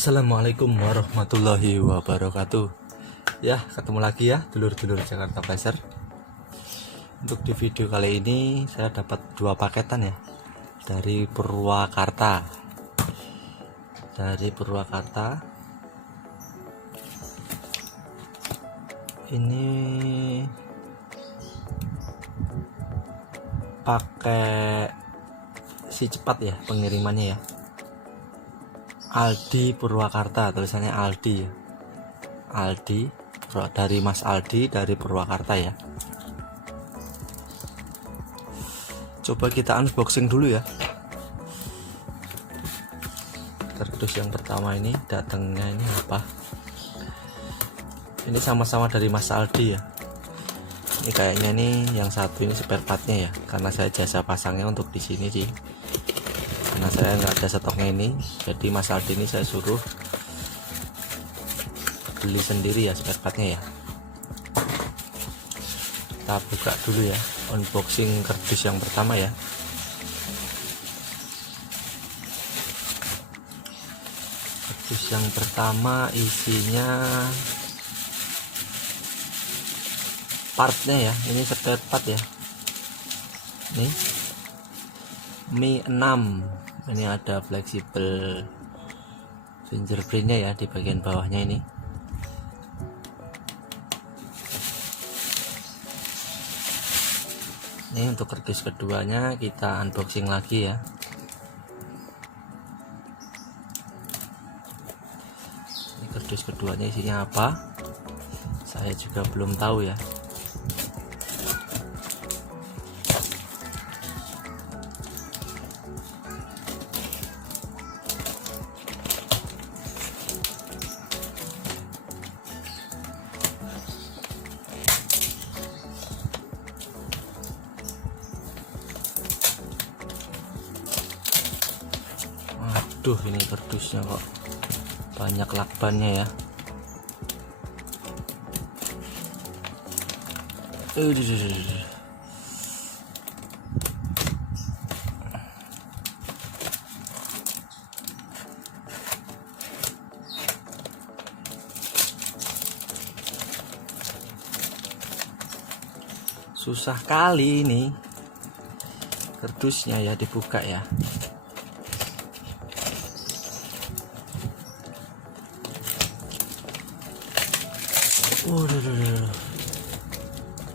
Assalamualaikum warahmatullahi wabarakatuh. Ya, ketemu lagi ya dulur-dulur Jakarta Placer. Untuk di video kali ini saya dapat dua paketan ya dari Purwakarta. Ini pakai si cepat ya pengirimannya ya. Aldi Purwakarta, tulisannya Aldi ya. Aldi dari Mas Aldi dari Purwakarta ya. Coba kita unboxing dulu ya. Terus yang pertama ini datangnya ini apa? Ini sama-sama dari Mas Aldi ya. Ini kayaknya nih yang satu ini spare partnya ya, karena saya jasa pasangnya untuk di sini sih. Karena saya nggak ada stoknya ini, jadi Mas Aldi ini saya suruh beli sendiri ya spare partnya ya. Kita buka dulu ya, unboxing kardus yang pertama ya. Kardus yang pertama isinya partnya ya, ini spare part ya. Nih Mi 6, ini ada fleksibel fingerprintnya ya di bagian bawahnya ini. Ini untuk kardus keduanya kita unboxing lagi ya. Ini kardus keduanya isinya apa? Saya juga belum tahu ya. Aduh, ini kardusnya kok banyak lakbannya ya. Susah kali ini kardusnya ya dibuka ya.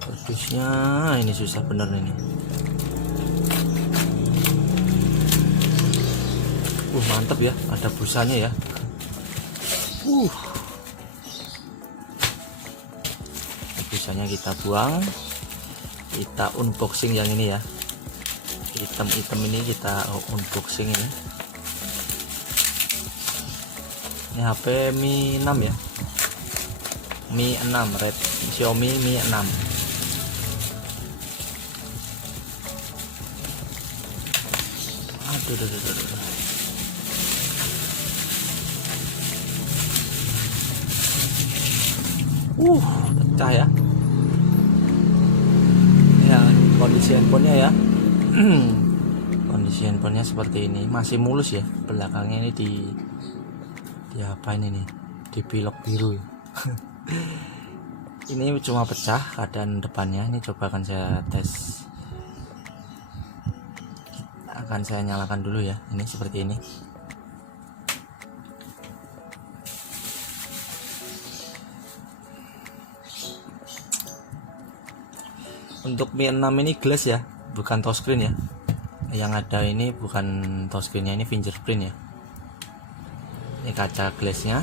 Kardusnya ini susah bener ini. Mantap ya, ada busanya ya. Busanya kita buang, kita unboxing yang ini ya. Item-item ini kita unboxing ini. Ini HP Mi 6 ya. Mi 6 red, Xiaomi Mi 6. Aduh. Pecah ya. Ya, kondisi handphonenya ya. Kondisi handphonenya seperti ini, masih mulus ya. Belakangnya ini di apa ini nih? Di pilok biru ya. Ini cuma pecah keadaan depannya. Ini coba akan saya tes, akan saya nyalakan dulu ya. Ini seperti ini. Untuk Mi 6 ini glass ya, bukan touchscreen ya. Yang ada ini bukan touchscreennya, ini fingerprint ya. Ini kaca glassnya.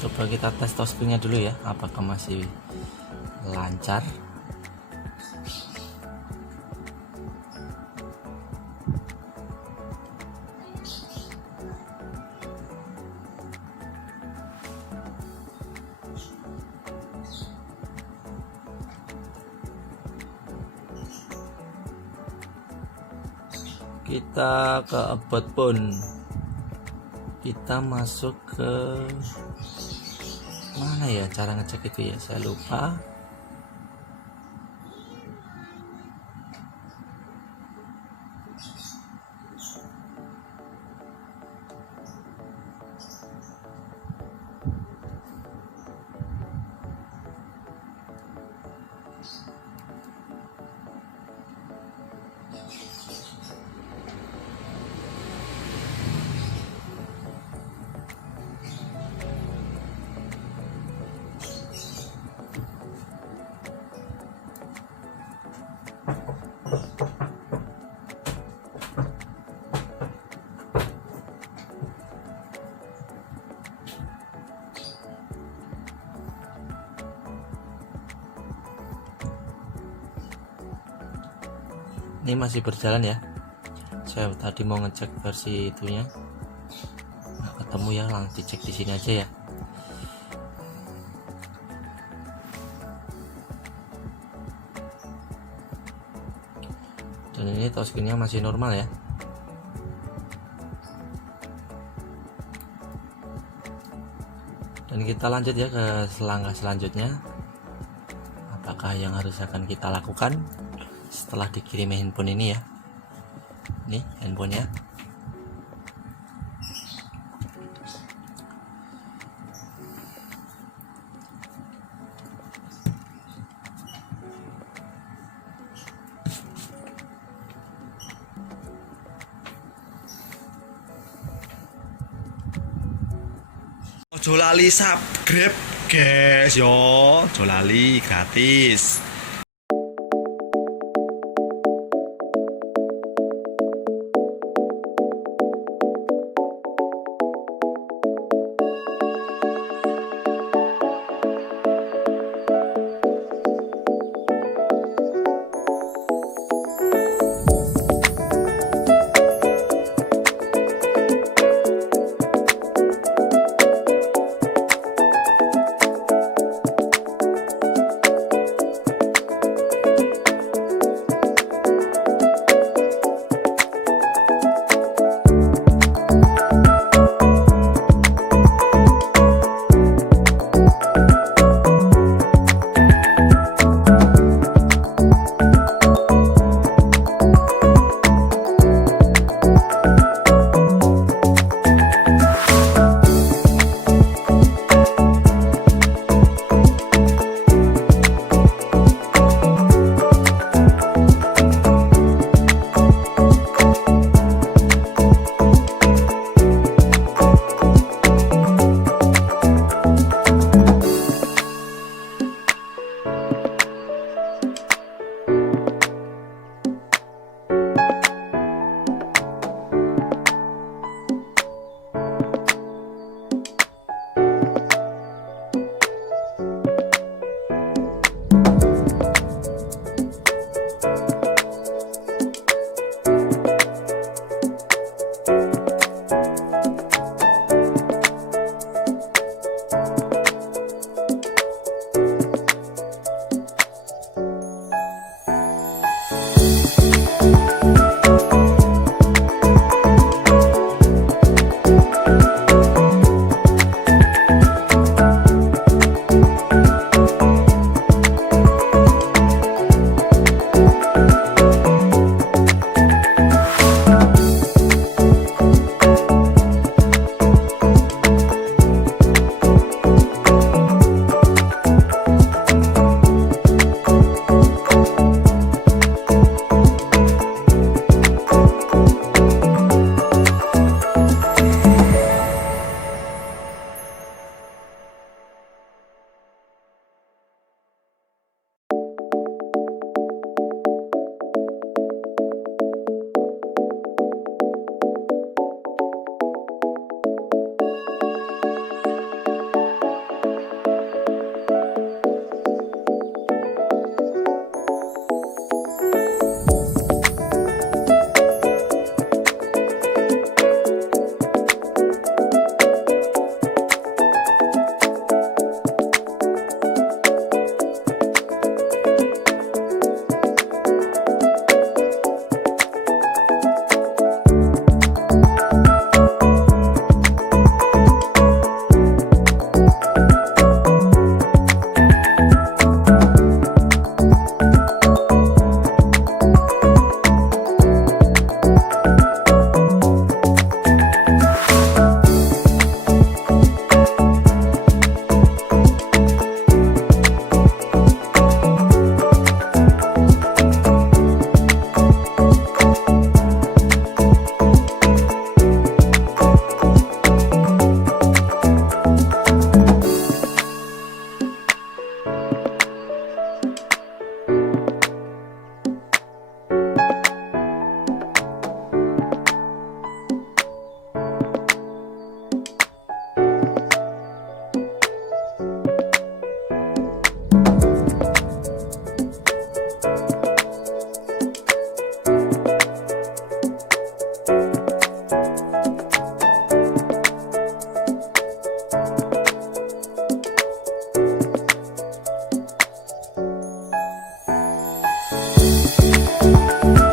Coba kita tes touchscreennya dulu ya, apakah masih lancar. Kita ke about phone, kita masuk ke mana ya cara ngecek itu ya, saya lupa. Ini masih berjalan ya. Saya tadi mau ngecek versi itunya, nggak ketemu ya, langsung dicek di sini aja ya. Dan ini touchscreen-nya masih normal ya. Dan kita lanjut ya ke langkah selanjutnya. Apakah yang harus akan kita lakukan setelah dikirim handphone ini ya. Nih handphonenya. Ojo lali subscribe guys yo, ojo lali gratis. Bye.